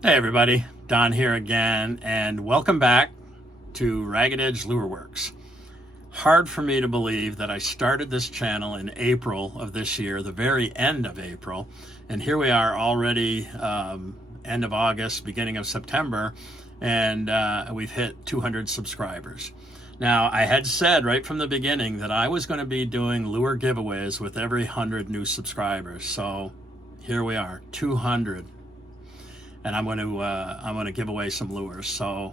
Hey everybody, Don here again, and welcome back to Ragged Edge Lure Works. Hard for me to believe that I started this channel in April of this year, the very end of April, and here we are already end of August, beginning of September, and we've hit 200 subscribers. Now, I had said right from the beginning that I was going to be doing lure giveaways with every 100 new subscribers, so here we are, 200. And I'm going to give away some lures. So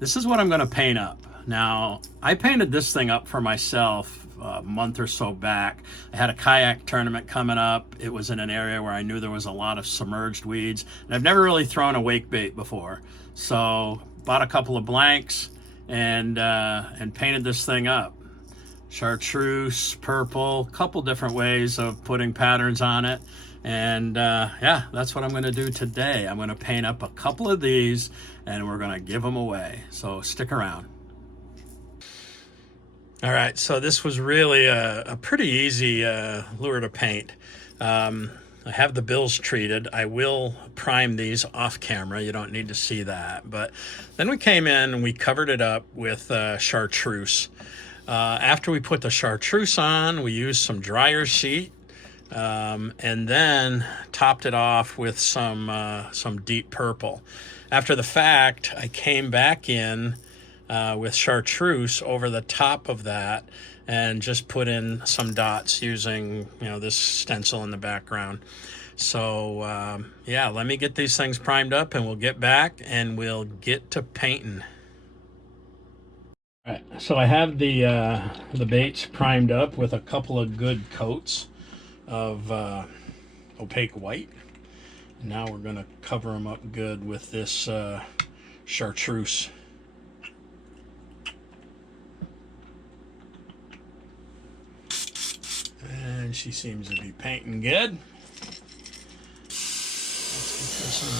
this is what I'm going to paint up. Now, I painted this thing up for myself a month or so back. I had a kayak tournament coming up. It was in an area where I knew there was a lot of submerged weeds, and I've never really thrown a wake bait before. So bought a couple of blanks and painted this thing up. Chartreuse, purple, couple different ways of putting patterns on it. And yeah, that's what I'm going to do today. I'm going to paint up a couple of these and we're going to give them away. So stick around. All right, so this was really a pretty easy lure to paint. I have the bills treated. I will prime these off camera. You don't need to see that. But then we came in and we covered it up with chartreuse. After we put the chartreuse on, we used some dryer sheet. And then topped it off with some deep purple. After the fact, I came back in with chartreuse over the top of that and just put in some dots using, this stencil in the background. So yeah, let me get these things primed up and we'll get back and we'll get to painting. All right, so I have the baits primed up with a couple of good coats of opaque white. Now we're going to cover them up good with this chartreuse. And she seems to be painting good. Let's get this on.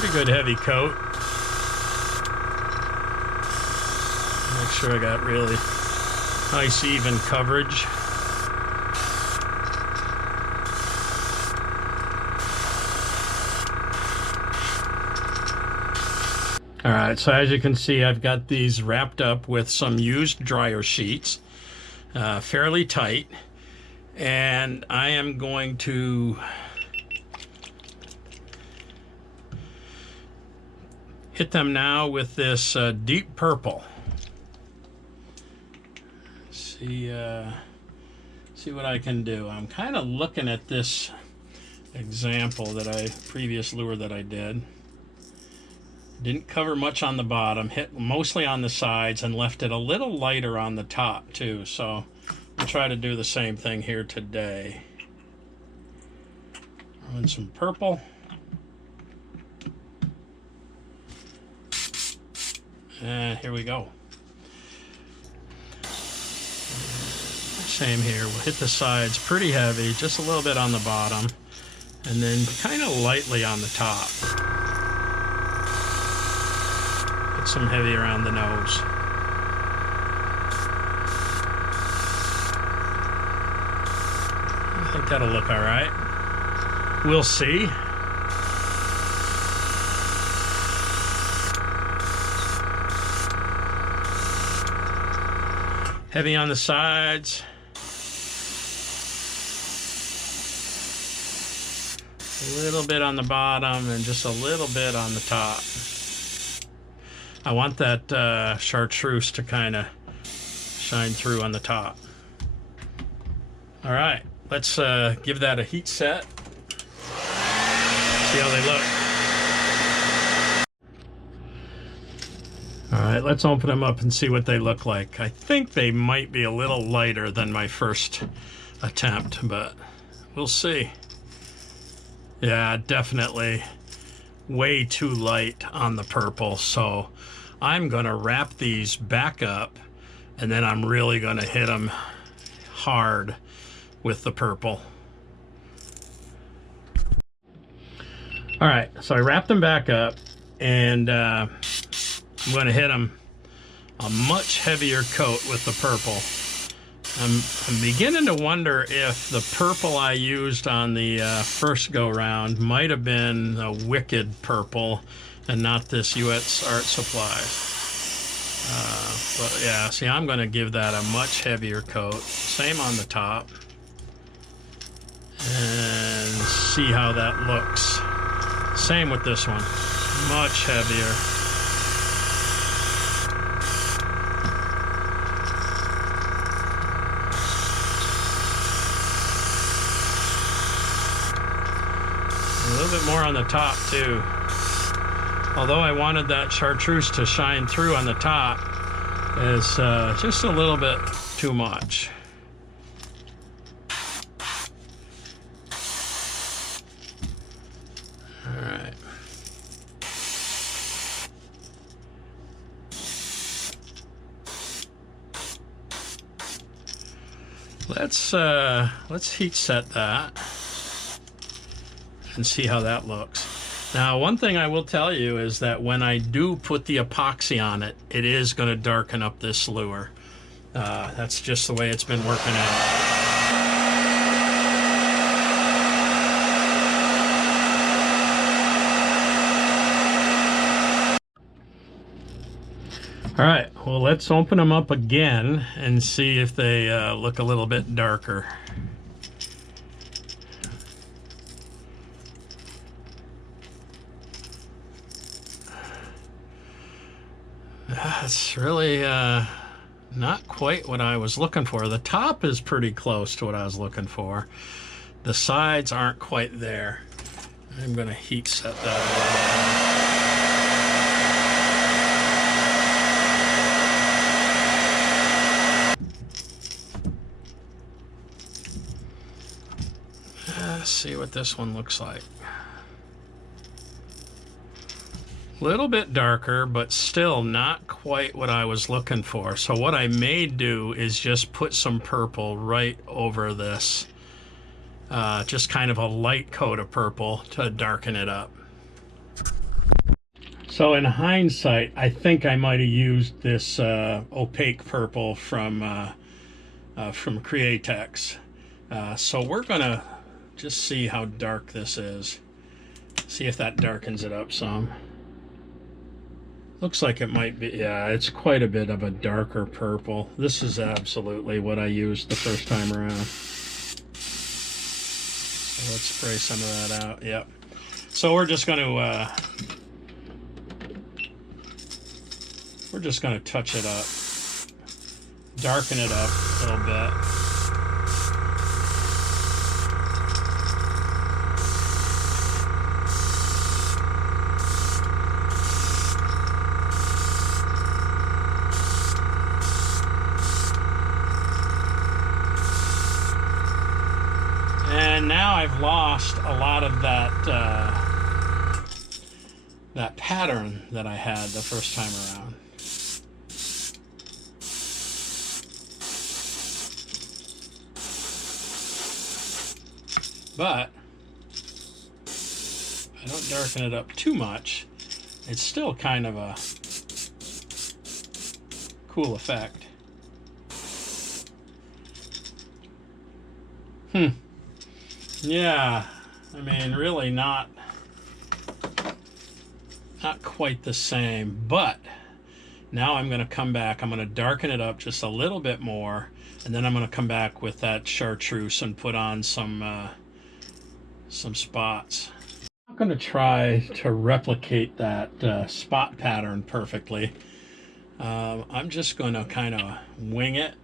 Pretty good heavy coat. Make sure I got really nice even coverage. All right, so as you can see, I've got these wrapped up with some used dryer sheets, fairly tight, and I am going to hit them now with this deep purple. See what I can do. I'm kind of looking at this example previous lure that I did. Didn't cover much on the bottom, hit mostly on the sides and left it a little lighter on the top too. So I'll try to do the same thing here today. Throw in some purple. And here we go. Same here. We'll hit the sides pretty heavy, just a little bit on the bottom, and then kind of lightly on the top. Put some heavy around the nose. I think that'll look all right. We'll see. Heavy on the sides. A little bit on the bottom and just a little bit on the top. I want that chartreuse to kind of shine through on the top. All right, let's give that a heat set. See how they look. All right, let's open them up and see what they look like. I think they might be a little lighter than my first attempt, but we'll see. Yeah, definitely way too light on the purple. So I'm gonna wrap these back up and then I'm really gonna hit them hard with the purple. All right, so I wrapped them back up and I'm going to hit them a much heavier coat with the purple. I'm beginning to wonder if the purple I used on the first go-round might have been a Wicked purple and not this U.S. Art Supplies. But yeah, see, I'm going to give that a much heavier coat. Same on the top. And see how that looks. Same with this one. Much heavier. A little bit more on the top too. Although I wanted that chartreuse to shine through on the top, it's just a little bit too much. All right. Let's heat set that and see how that looks. Now, one thing I will tell you is that when I do put the epoxy on it, it is going to darken up this lure. That's just the way it's been working out. All right, well, let's open them up again and see if they look a little bit darker. That's really not quite what I was looking for. The top is pretty close to what I was looking for. The sides aren't quite there. I'm going to heat set that. Let's see what this one looks like. A little bit darker, but still not quite what I was looking for. So what I may do is just put some purple right over this. Just kind of a light coat of purple to darken it up. So in hindsight, I think I might have used this opaque purple from Createx. So we're gonna just see how dark this is. See if that darkens it up some. Looks like it might be, yeah, it's quite a bit of a darker purple. This is absolutely what I used the first time around. So let's spray some of that out, yep. So we're just gonna touch it up, darken it up a little bit. And now I've lost a lot of that that pattern that I had the first time around. But I don't darken it up too much. It's still kind of a cool effect. Yeah, I mean, really not quite the same, but now I'm going to come back. I'm going to darken it up just a little bit more, and then I'm going to come back with that chartreuse and put on some spots. I'm not going to try to replicate that spot pattern perfectly. I'm just going to kind of wing it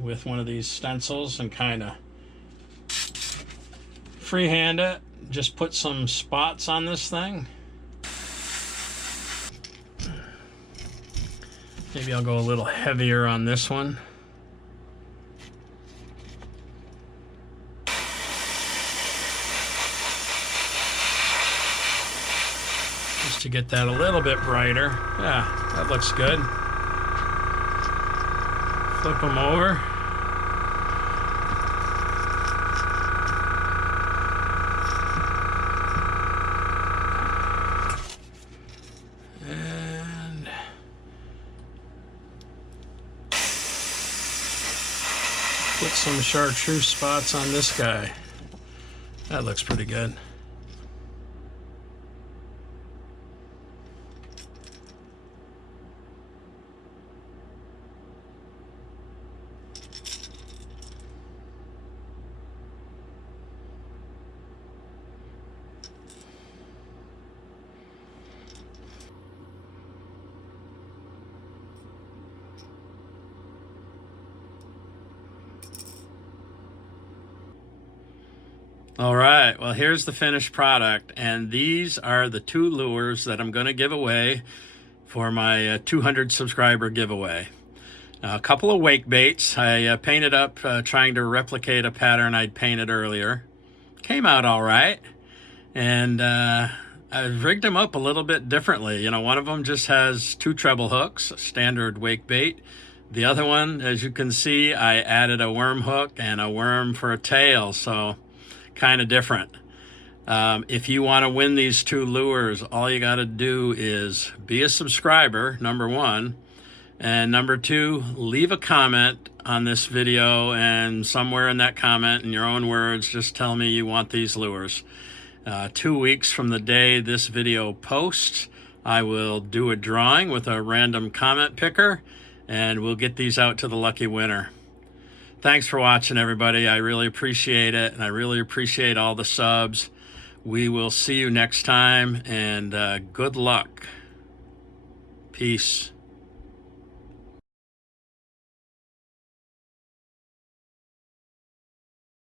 with one of these stencils and kind of freehand it. Just put some spots on this thing. Maybe I'll go a little heavier on this one. Just to get that a little bit brighter. Yeah, that looks good. Flip them over. put some chartreuse spots on this guy. That looks pretty good. All right, well, here's the finished product, and these are the 2 lures that I'm going to give away for my 200 subscriber giveaway. A couple of wake baits. I painted up trying to replicate a pattern I'd painted earlier. Came out all right, and I rigged them up a little bit differently. You know, one of them just has 2 treble hooks, standard wake bait. The other one, as you can see, I added a worm hook and a worm for a tail, so kind of different. If you want to win these 2 lures, all you got to do is be a subscriber, number 1, and number 2, leave a comment on this video, and somewhere in that comment, in your own words, just tell me you want these lures. 2 weeks from the day this video posts, I will do a drawing with a random comment picker, and we'll get these out to the lucky winner. Thanks for watching, everybody. I really appreciate it, and I really appreciate all the subs. We will see you next time, and good luck. Peace.